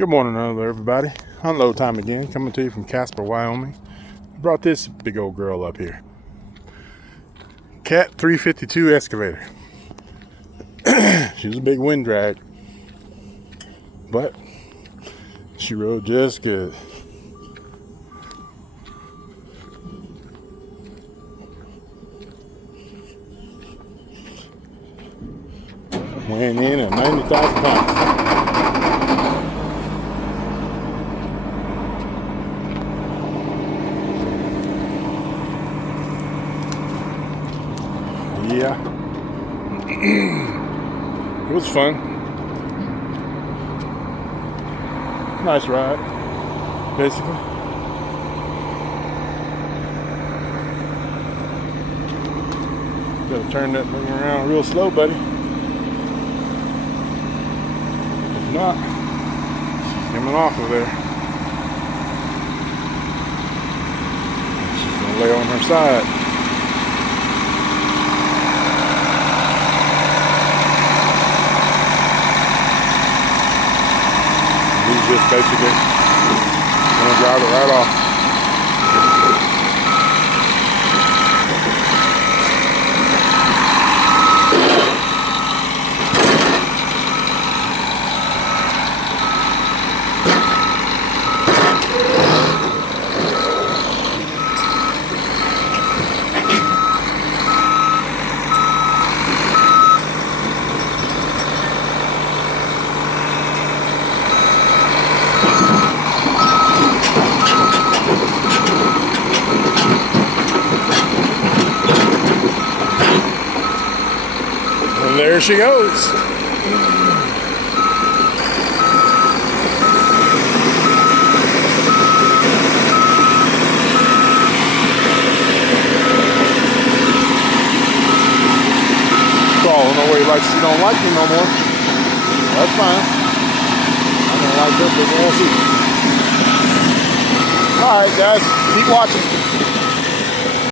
Good morning, everybody. Unload time again, coming to you from Casper, Wyoming. I brought this big old girl up here. Cat 352 excavator. She was a big wind drag, but she rode just good. Weighing in at 90,000 pounds. Yeah, it was fun. Nice ride, basically. Gotta turn that thing around real slow, buddy. If not, she's coming off of there. She's gonna lay on her side. Just basically gonna drive it right off. And there she goes. Crawling away like she don't like me no more. That's fine. I don't like her big ass either. Alright guys, keep watching.